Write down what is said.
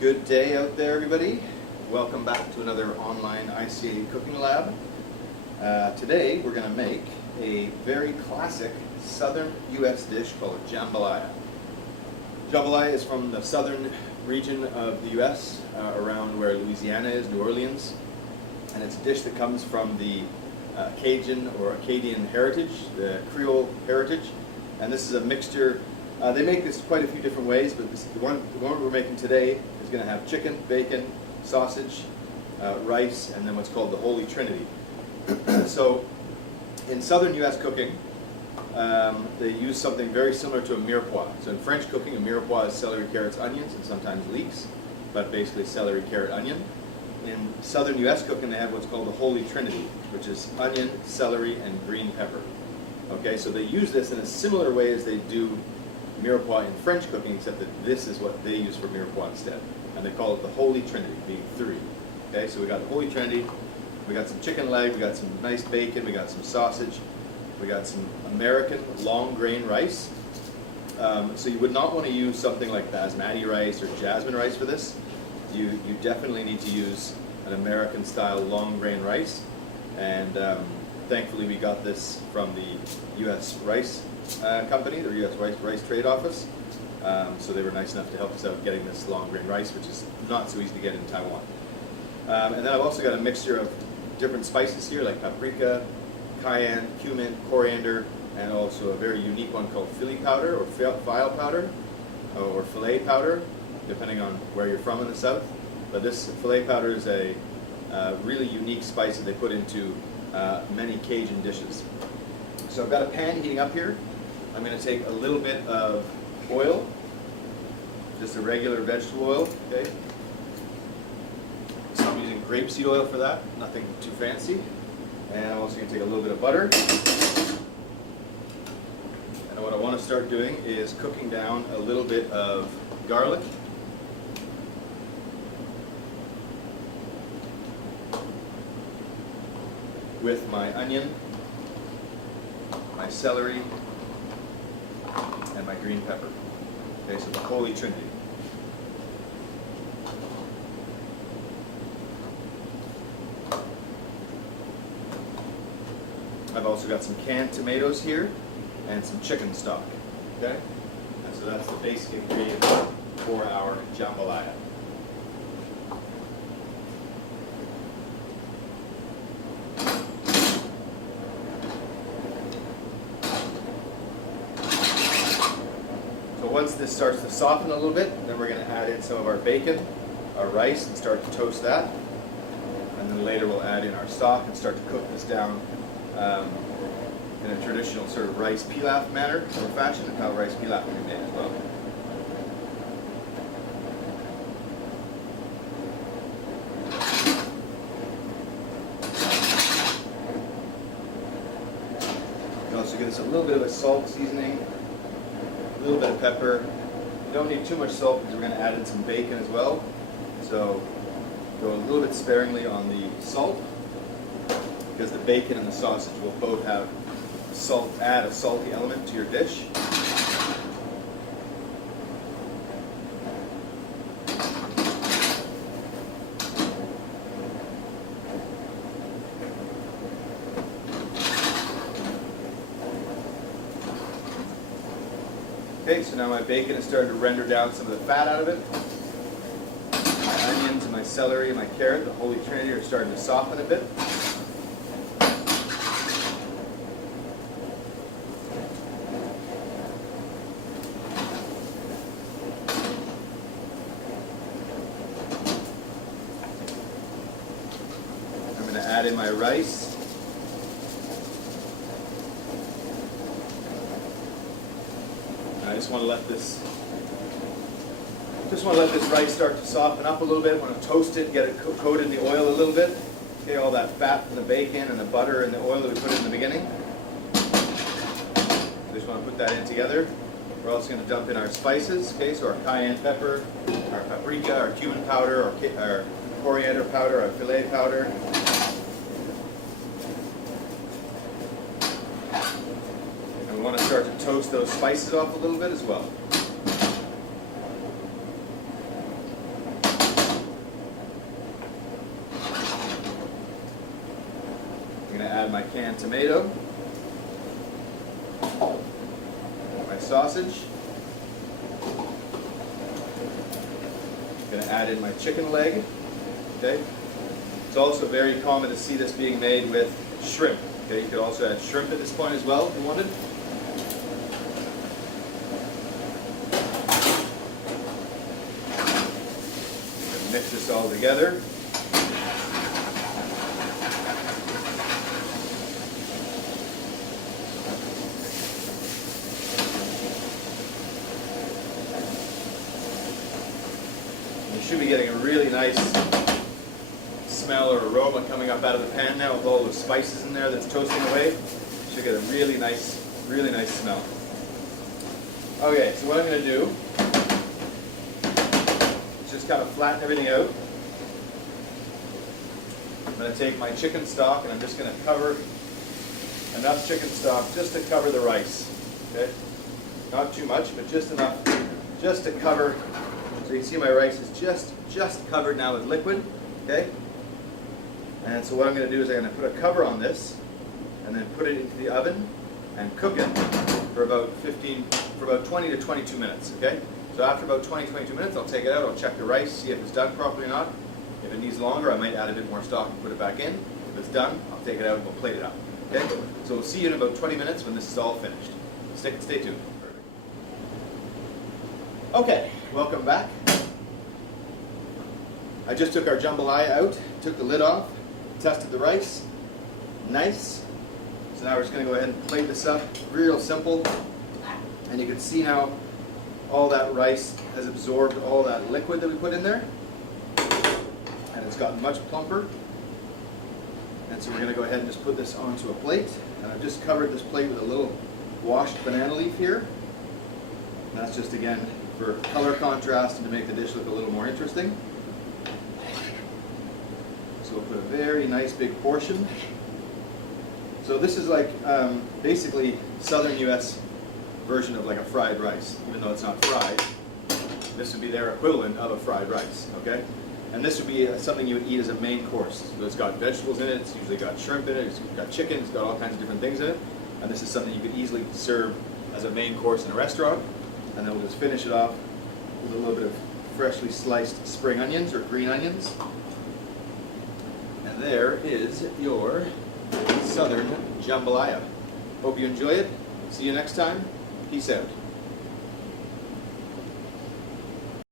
Good day out there, everybody. Welcome back to another online ICA cooking lab. Today we're going to make a very classic southern U.S. dish called jambalaya. Jambalaya is from the southern region of the U.S., around where Louisiana is, New Orleans, and it's a dish that comes from the Cajun or Acadian heritage, the Creole heritage, and this is a mixture. They make this quite a few different ways, but the one we're making today is going to have chicken, bacon, sausage, rice, and then what's called the Holy Trinity. So, in southern U.S. cooking, they use something very similar to a mirepoix. So in French cooking, a mirepoix is celery, carrots, onions, and sometimes leeks, but basically celery, carrot, onion. In southern U.S. cooking, they have what's called the Holy Trinity, which is onion, celery, and green pepper. Okay, so they use this in a similar way as they do mirepoix in French cooking, except that this is what they use for mirepoix instead. And they call it the Holy Trinity, being three. Okay, so we got the Holy Trinity, we got some chicken leg, we got some nice bacon, we got some sausage, we got some American long grain rice. So you would not want to use something like basmati rice or jasmine rice for this. You definitely need to use an American style long grain rice. And thankfully we got this from the U.S. Rice Company, the U.S. Rice Trade Office. So they were nice enough to help us out getting this long grain rice, which is not so easy to get in Taiwan. And then I've also got a mixture of different spices here, like paprika, cayenne, cumin, coriander, and also a very unique one called Philly powder, or file powder, or filet powder, depending on where you're from in the South. But this filet powder is a really unique spice that they put into many Cajun dishes. So I've got a pan heating up here. I'm going to take a little bit of oil, just a regular vegetable oil, okay? So I'm using grapeseed oil for that, nothing too fancy. And I'm also going to take a little bit of butter. And what I want to start doing is cooking down a little bit of garlic. With my onion, my celery, and my green pepper. Okay, so the Holy Trinity. I've also got some canned tomatoes here and some chicken stock. Okay? And so that's the basic ingredient for our jambalaya. Once this starts to soften a little bit, then we're going to add in some of our bacon, our rice, and start to toast that. And then later we'll add in our stock and start to cook this down in a traditional sort of rice pilaf manner or fashion, and how rice pilaf can be made as well. You can also give this a little bit of a salt seasoning. A little bit of pepper. You don't need too much salt because we're going to add in some bacon as well. So go a little bit sparingly on the salt, because the bacon and the sausage will both have salt, add a salty element to your dish. Okay, so now my bacon is starting to render down some of the fat out of it. My onions and my celery and my carrot, the Holy Trinity, are starting to soften a bit. I'm going to add in my rice. I just want to let this rice start to soften up a little bit. I want to toast it, get it coated in the oil a little bit. Okay, all that fat from the bacon and the butter and the oil that we put in the beginning. I just want to put that in together. We're also going to dump in our spices. Okay, so our cayenne pepper, our paprika, our cumin powder, our coriander powder, our filet powder. And we want to start to toast those spices off a little bit as well. add my canned tomato, my sausage. I'm going to add in my chicken leg. Okay. It's also very common to see this being made with shrimp. Okay, you could also add shrimp at this point as well if you wanted. Mix this all together. You should be getting a really nice smell or aroma coming up out of the pan now with all those spices in there that's toasting away. You should get a really nice smell. Okay, so what I'm going to do is just kind of flatten everything out. I'm going to take my chicken stock and I'm just going to cover enough chicken stock just to cover the rice. Okay, not too much, but just enough, just to cover. So you can see my rice is just covered now with liquid. Okay. And so what I'm going to do is I'm going to put a cover on this and then put it into the oven and cook it for about 20 to 22 minutes, okay? So after about 20-22 minutes, I'll take it out, I'll check the rice, see if it's done properly or not. If it needs longer, I might add a bit more stock and put it back in. If it's done, I'll take it out and we'll plate it up, okay? So we'll see you in about 20 minutes when this is all finished. Stay tuned. Okay, welcome back. I just took our jambalaya out, took the lid off, tested the rice, nice. So now we're just going to go ahead and plate this up, real simple. And you can see now all that rice has absorbed all that liquid that we put in there. And it's gotten much plumper. And so we're going to go ahead and just put this onto a plate. And I've just covered this plate with a little washed banana leaf here. And that's just, again, for color contrast and to make the dish look a little more interesting. So we'll put a very nice big portion. So this is like basically southern US version of like a fried rice, even though it's not fried. This would be their equivalent of a fried rice, okay? And this would be something you would eat as a main course. So it's got vegetables in it, it's usually got shrimp in it, it's got chicken, it's got all kinds of different things in it. And this is something you could easily serve as a main course in a restaurant. And then we'll just finish it off with a little bit of freshly sliced spring onions or green onions. And there is your southern jambalaya. Hope you enjoy it. See you next time. Peace out.